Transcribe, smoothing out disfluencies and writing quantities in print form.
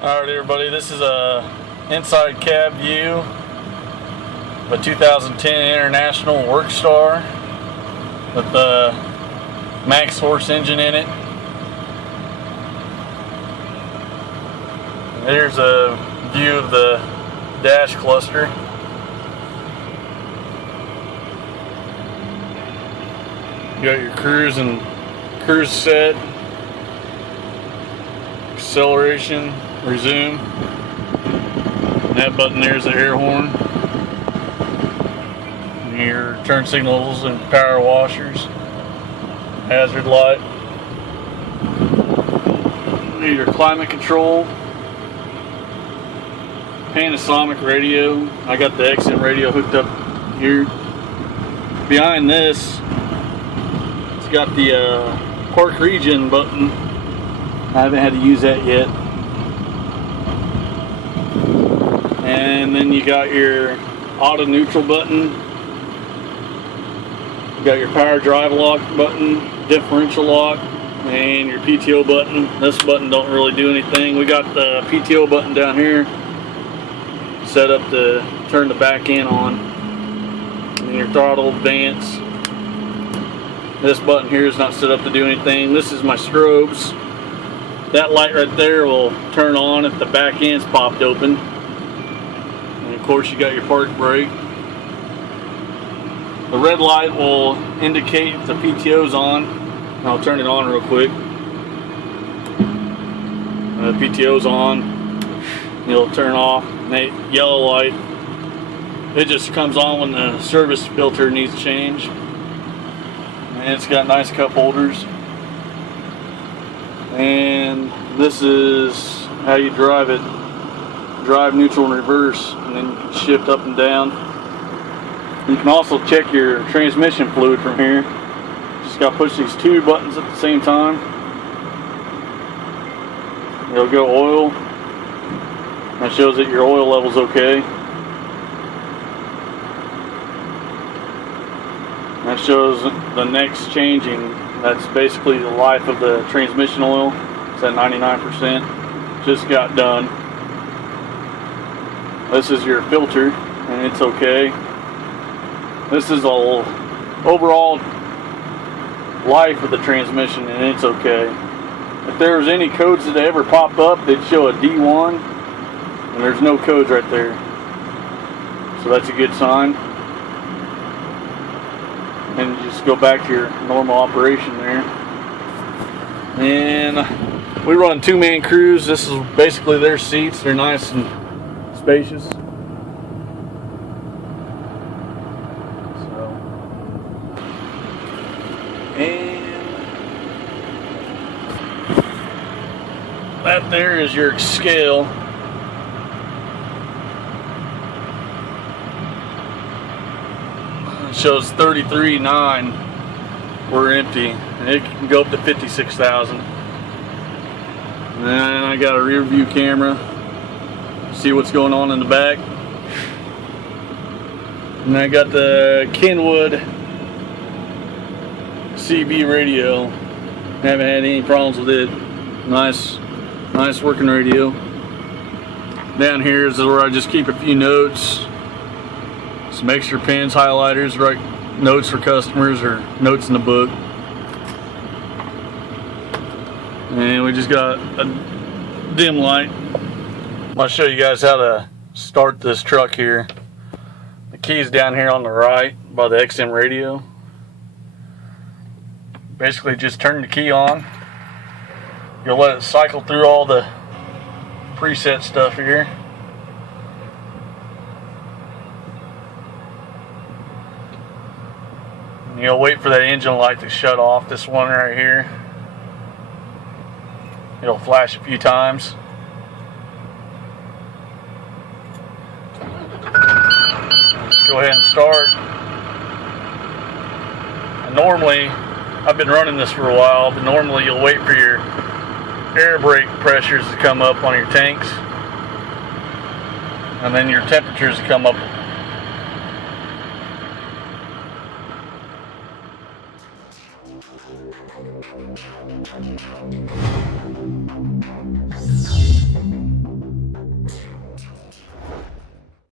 Alright everybody, this is a inside cab view of a 2010 International Workstar with the max horse engine in it. There's a view of the dash cluster. You got your cruise set, acceleration, resume. And that button there is the air horn. And your turn signals and power washers, hazard light. And your climate control, Panasonic radio. I got the XM radio hooked up here. Behind this, it's got the park region button. I haven't had to use that yet. And then you got your auto neutral button. You got your power drive lock button, differential lock, and your PTO button. This button don't really do anything. We got the PTO button down here set up to turn the back end on. And your throttle advance. This button here is not set up to do anything. This is my strobes. That light right there will turn on if the back end's popped open. And of course you got your park brake. The red light will indicate if the PTO's on. I'll turn it on real quick. When the PTO's on, it'll turn off. And that yellow light, it just comes on when the service filter needs change. And it's got nice cup holders. And this is how you drive it. Drive, neutral, and reverse, and then you can shift up and down. You can also check your transmission fluid from here. Just got to push these two buttons at the same time. It'll go oil. That shows that your oil level's okay. That shows the next changing. That's basically the life of the transmission oil. It's at 99%. Just got done. This is your filter, and it's okay. This is all overall life of the transmission, and it's okay. If there was any codes that ever pop up, they'd show a D1, and there's no codes right there. So that's a good sign. And you just go back to your normal operation there. And we run two-man crews. This is basically their seats. They're nice and spacious. And that there is your scale. It shows 33.9. We're empty, and it can go up to 56,000. And then I got a rear view camera. See what's going on in the back. And I got the Kenwood CB radio. Haven't had any problems with it. Nice working radio. Down here is where I just keep a few notes. Some extra pens, highlighters, write notes for customers or notes in the book. And we just got a dim light. I'm going to show you guys how to start this truck here. The key's down here on the right by the XM radio. Basically just turn the key on. You'll let it cycle through all the preset stuff here. And you'll wait for that engine light to shut off, this one right here. It'll flash a few times. Just go ahead and start. And normally, I've been running this for a while, but normally you'll wait for your air brake pressures to come up on your tanks, and then your temperatures to come up.